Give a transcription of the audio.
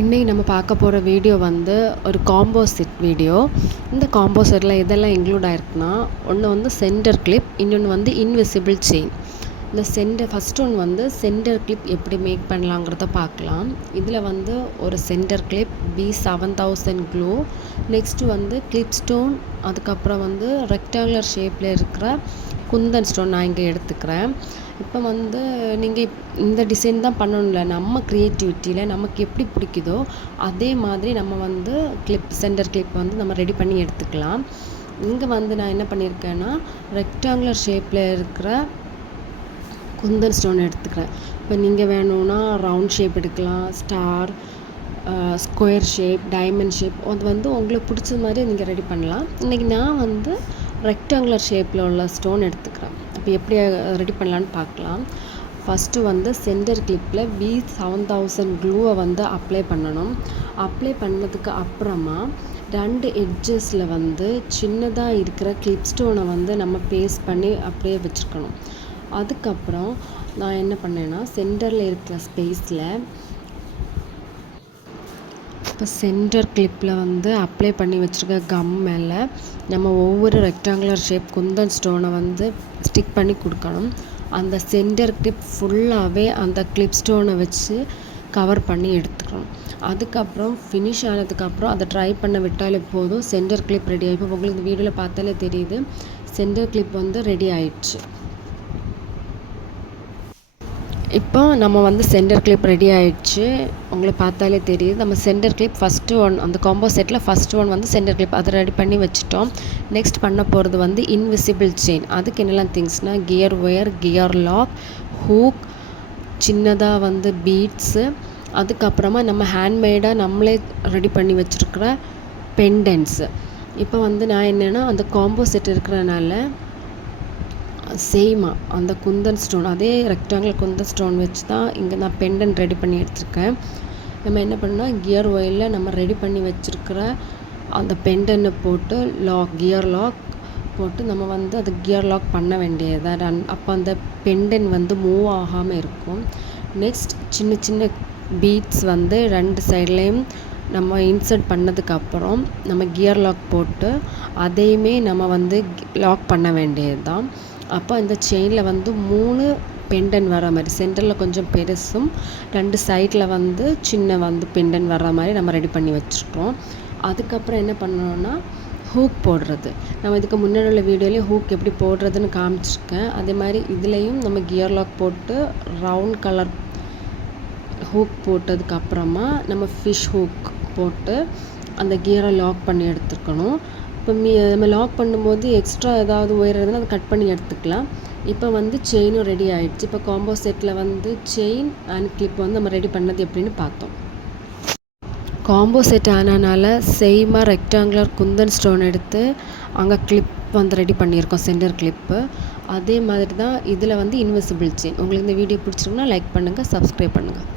இன்றைக்கி நம்ம பார்க்க போகிற வீடியோ வந்து ஒரு காம்போ செட் வீடியோ. இந்த காம்போ செட்டில் இதெல்லாம் இன்க்ளூட் ஆகிருக்குன்னா, ஒன்று வந்து சென்டர் கிளிப், இன்னொன்று வந்து இன்விசிபிள் செயின். இந்த ஃபஸ்ட் ஒன் வந்து சென்டர் கிளிப் எப்படி மேக் பண்ணலாங்கிறத பார்க்கலாம். இதில் வந்து ஒரு centre clip, B7000 glue, next வந்து கிளிப் ஸ்டோன், அதுக்கப்புறம் வந்து ரெக்டாங்குலர் ஷேப்பில் இருக்கிற குந்தன் ஸ்டோன் நான் இங்கே எடுத்துக்கிறேன். இப்போ வந்து நீங்கள் இந்த டிசைன் தான் பண்ணணும்ல, நம்ம க்ரியேட்டிவிட்டியில் நமக்கு எப்படி பிடிக்குதோ அதே மாதிரி நம்ம வந்து சென்டர் கிளிப் வந்து நம்ம ரெடி பண்ணி எடுத்துக்கலாம். இங்கே வந்து நான் என்ன பண்ணியிருக்கேன்னா, ரெக்டாங்குலர் ஷேப்பில் இருக்கிற குந்தன் ஸ்டோன் எடுத்துக்கிறேன். இப்போ நீங்கள் வேணும்னா ரவுண்ட் ஷேப் எடுக்கலாம், star, square shape, diamond shape, அது வந்து உங்களுக்கு பிடிச்ச மாதிரி நீங்கள் ரெடி பண்ணலாம். இன்றைக்கி நான் வந்து ரெக்டாங்குலர் ஷேப்பில் உள்ள ஸ்டோன் எடுத்துக்கிறேன். அப்போ எப்படி ரெடி பண்ணலான்னு பார்க்கலாம். ஃபஸ்ட்டு வந்து சென்டர் கிளிப்பில் B7000 க்ளூவை வந்து அப்ளை பண்ணணும். அப்ளை பண்ணதுக்கு அப்புறமா 2 எட்ஜஸில் வந்து சின்னதாக இருக்கிற கிளிப் ஸ்டோனை வந்து நம்ம பேஸ்ட் பண்ணி அப்படியே வச்சுருக்கணும். அதுக்கப்புறம் நான் என்ன பண்ணேன்னா, சென்டரில் இருக்கிற ஸ்பேஸில் இப்போ சென்டர் கிளிப்பில் வந்து அப்ளை பண்ணி வச்சுருக்க கம் மேலே நம்ம ஒவ்வொரு ரெக்டாங்குலர் ஷேப் குந்தன் ஸ்டோனை வந்து ஸ்டிக் பண்ணி கொடுக்கணும். அந்த சென்டர் கிளிப் ஃபுல்லாகவே அந்த கிளிப் ஸ்டோனை வச்சு கவர் பண்ணி எடுத்துக்கணும். அதுக்கப்புறம் ஃபினிஷ் ஆனதுக்கப்புறம் அதை ட்ரை பண்ண விட்டாலே போதும், சென்டர் கிளிப் ரெடி ஆகி. இப்போ உங்களுக்கு இந்த வீடியோவில் பார்த்தாலே தெரியுது, சென்டர் கிளிப் வந்து ரெடி ஆயிடுச்சு. இப்போ நம்ம வந்து சென்டர் கிளிப் ரெடி ஆகிடுச்சு. உங்களுக்கு பார்த்தாலே தெரியுது, நம்ம சென்டர் கிளிப் ஃபஸ்ட்டு ஒன், அந்த காம்போ செட்டில் ஃபஸ்ட்டு ஒன் வந்து சென்டர் கிளிப், அதை ரெடி பண்ணி வச்சுட்டோம். நெக்ஸ்ட் பண்ண போகிறது வந்து இன்விசிபிள் செயின். அதுக்கு என்னெல்லாம் திங்ஸ்னால், gear wire, gear lock, hook, சின்னதாக வந்து பீட்ஸு, அதுக்கப்புறமா நம்ம ஹேண்ட்மேடாக நம்மளே ரெடி பண்ணி வச்சுருக்கிற பெண்டன்ட்ஸு. இப்போ வந்து நான் என்னென்னா, அந்த காம்போ செட் இருக்கிறனால சேமாக அந்த குந்தன் ஸ்டோன், அதே ரெக்டாங்குலர் குந்தன் ஸ்டோன் வச்சு தான் இங்கே நான் பெண்டன்ட் ரெடி பண்ணி எடுத்திருக்கேன். நம்ம என்ன பண்ணால், கியர் ஒயரில் நம்ம ரெடி பண்ணி வச்சுருக்கிற அந்த பெண்டன்னை போட்டு கியர் லாக் போட்டு நம்ம வந்து அது கியர் லாக் பண்ண வேண்டியதாக. அப்போ அந்த பெண்டன் வந்து மூவ் ஆகாமல் இருக்கும். நெக்ஸ்ட் சின்ன சின்ன பீட்ஸ் வந்து 2 சைட்லேயும் நம்ம இன்சர்ட் பண்ணதுக்கப்புறம் நம்ம கியர் லாக் போட்டு அதையுமே நம்ம வந்து லாக் பண்ண வேண்டியது தான். அப்போ இந்த செயினில் வந்து 3 பெண்டன் வர மாதிரி, சென்டரில் கொஞ்சம் பெருசும் 2 சைடில் வந்து சின்ன வந்து பெண்டன் வர்ற மாதிரி நம்ம ரெடி பண்ணி வச்சுருக்கோம். அதுக்கப்புறம் என்ன பண்ணணும்னா, ஹூக் போடுறது. நம்ம இதுக்கு முன்னாடி உள்ள வீடியோலேயும் ஹூக் எப்படி போடுறதுன்னு காமிச்சிருக்கேன். அதே மாதிரி இதுலேயும் நம்ம கியர் லாக் போட்டு ரவுண்ட் கலர் ஹூக் போட்டதுக்கப்புறமா நம்ம ஃபிஷ் ஹூக் போட்டு அந்த கியரை லாக் பண்ணி எடுத்துக்கணும். இப்போ நம்ம லாக் பண்ணும்போது எக்ஸ்ட்ரா ஏதாவது ஒயர் இருந்தால் அதை கட் பண்ணி எடுத்துக்கலாம். இப்போ வந்து செயினும் ரெடி ஆகிடுச்சு. இப்போ காம்போ செட்டில் வந்து செயின் அண்ட் கிளிப் வந்து நம்ம ரெடி பண்ணது எப்படின்னு பார்த்தோம். காம்போ செட் ஆனதுனால சேமாக ரெக்டாங்குலர் குந்தன் ஸ்டோன் எடுத்து அங்கே கிளிப் வந்து ரெடி பண்ணியிருக்கோம், சென்டர் கிளிப்பு. அதே மாதிரி தான் இதில் வந்து இன்விசிபிள் செயின். உங்களுக்கு இந்த வீடியோ பிடிச்சிருக்குன்னா லைக் பண்ணுங்கள், சப்ஸ்கிரைப் பண்ணுங்கள்.